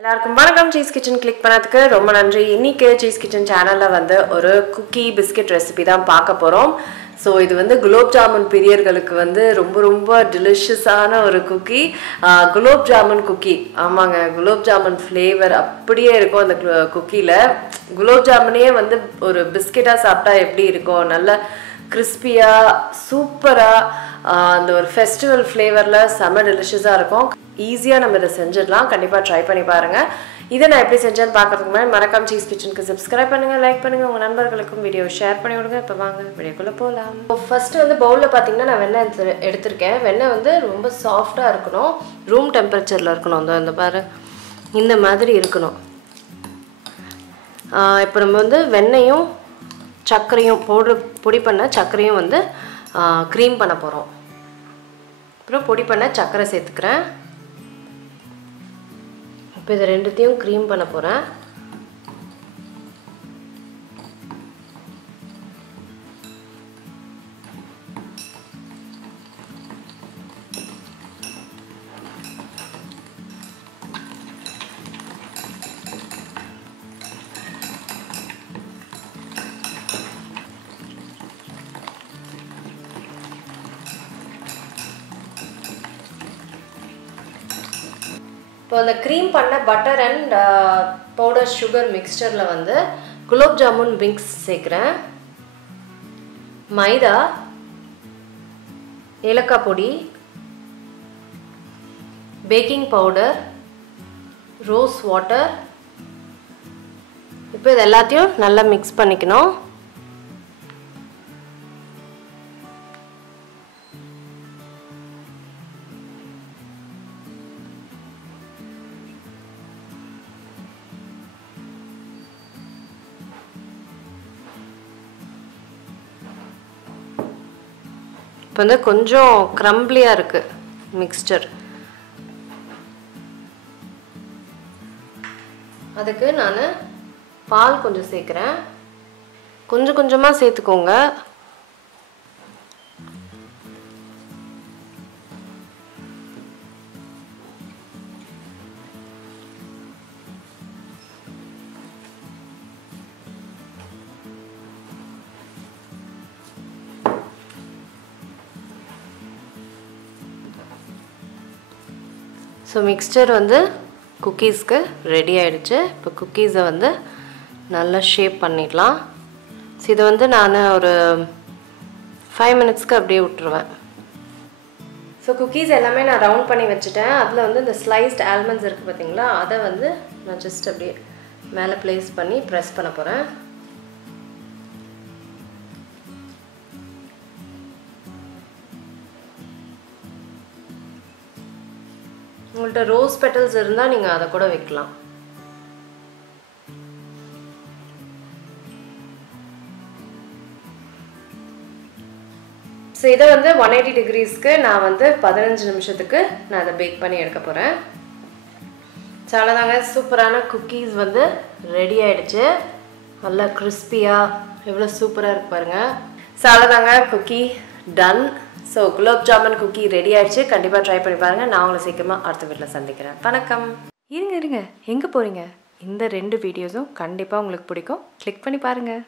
எல்லாருக்கும் வணக்கம். Cheese kitchen click பண்ணதுக்கு ரொம்ப நன்றி. இன்னைக்கு சீஸ் கிச்சன் சேனல்ல வந்து ஒரு குக்கி பிஸ்கட் ரெசிபி தான் பார்க்க போறோம். ஸோ இது வந்து குலாப் ஜாமுன் பிரியர்களுக்கு வந்து ரொம்ப ரொம்ப டெலிஷியஸான ஒரு குக்கி. குலாப் ஜாமுன் குக்கி. ஆமாங்க, குலாப் ஜாமுன் ஃப்ளேவர் அப்படியே இருக்கும் அந்த குக்கியில். குலாப் ஜாமுனே வந்து ஒரு பிஸ்கெட்டாக சாப்பிட்டா எப்படி இருக்கும், நல்ல கிறிஸ்பியாக சூப்பராக அந்த ஒரு ஃபெஸ்டிவல் ஃப்ளேவரில் செம்ம டெலிஷியஸாக இருக்கும். ஈஸியாக நம்ம இதை செஞ்சிடலாம். கண்டிப்பாக ட்ரை பண்ணி பாருங்கள். இதை நான் எப்படி செஞ்சேன்னு பார்க்கறதுக்கு முன்னாடி மறக்காம சீஸ் கிச்சனுக்கு சப்ஸ்கிரைப் பண்ணுங்கள், லைக் பண்ணுங்கள், உங்கள் நண்பர்களுக்கும் வீடியோவை ஷேர் பண்ணி விடுங்க. இப்போ வாங்க வீடியோக்குள்ளே போகலாம். ஃபஸ்ட்டு வந்து பவுலில் பார்த்தீங்கன்னா நான் வெண்ணெய் எடுத்திருக்கேன். வெண்ணெய் வந்து ரொம்ப சாஃப்டாக இருக்கணும், ரூம் டெம்பரேச்சரில் இருக்கணும். இந்த பாரு இந்த மாதிரி இருக்கணும். இப்போ நம்ம வந்து வெண்ணெயும் சர்க்கரையும் பொடி பண்ண சர்க்கரையும் வந்து க்ரீம் பண்ண போகிறோம். அப்புறம் பொடி பண்ண சர்க்கரை சேர்த்துக்கிறேன். இப்போ இதை ரெண்டுத்தையும் க்ரீம் பண்ண போகிறேன். இப்போ அந்த க்ரீம் பண்ண பட்டர் அண்ட் பவுடர் சுகர் மிக்ஸ்சரில் வந்து குலாப் ஜாமுன் விங்ஸ் சேர்க்குறேன், மைதா, ஏலக்காய் பொடி, பேக்கிங் பவுடர், ரோஸ் வாட்டர். இப்போ இது எல்லாத்தையும் நல்லா மிக்ஸ் பண்ணிக்கணும். இப்போ வந்து கொஞ்சம் க்ரம்பிளியாக இருக்குது மிக்ஸ்சர். அதுக்கு நான் பால் கொஞ்சம் சேர்க்குறேன். கொஞ்சம் கொஞ்சமாக சேர்த்துக்கோங்க. ஸோ மிக்ஸ்சர் வந்து குக்கீஸ்க்கு ரெடி ஆகிடுச்சு. இப்போ குக்கீஸை வந்து நல்லா ஷேப் பண்ணிடலாம். ஸோ இதை வந்து நான் ஒரு 5 மினிட்ஸ்க்கு அப்படியே விட்டுருவேன். ஸோ குக்கீஸ் எல்லாமே நான் ரவுண்ட் பண்ணி வச்சுட்டேன். அதில் வந்து இந்த ஸ்லைஸ்ட் ஆல்மண்ட்ஸ் இருக்குது பார்த்தீங்களா, அதை வந்து நான் ஜஸ்ட் அப்படியே மேலே ப்ளேஸ் பண்ணி ப்ரெஸ் பண்ண போகிறேன். உங்கள்கிட்ட ரோஸ் பெட்டல்ஸ் இருந்தால் நீங்கள் அதை கூட வைக்கலாம். ஸோ இதை வந்து 180 டிகிரிஸ்க்கு நான் வந்து 15 நிமிஷத்துக்கு நான் அதை பேக் பண்ணி எடுக்க போகிறேன். ஸோ அவ்வளோதாங்க, சூப்பரான குக்கீஸ் வந்து ரெடி ஆகிடுச்சு. நல்லா கிறிஸ்பியாக எவ்வளோ சூப்பராக இருக்கு பாருங்கள். ஸோ அவ்வளோதாங்க, cookie done. So gulab jamun cookie ready ஆகிடுச்சு. கண்டிப்பாக ட்ரை பண்ணி பாருங்கள். நான் உங்களை சீக்கிரமாக அடுத்த வீட்டில் சந்திக்கிறேன். வணக்கம். இருங்க எங்கே போகிறீங்க? இந்த 2 வீடியோஸும் கண்டிப்பாக உங்களுக்கு பிடிக்கும். கிளிக் பண்ணி பாருங்கள்.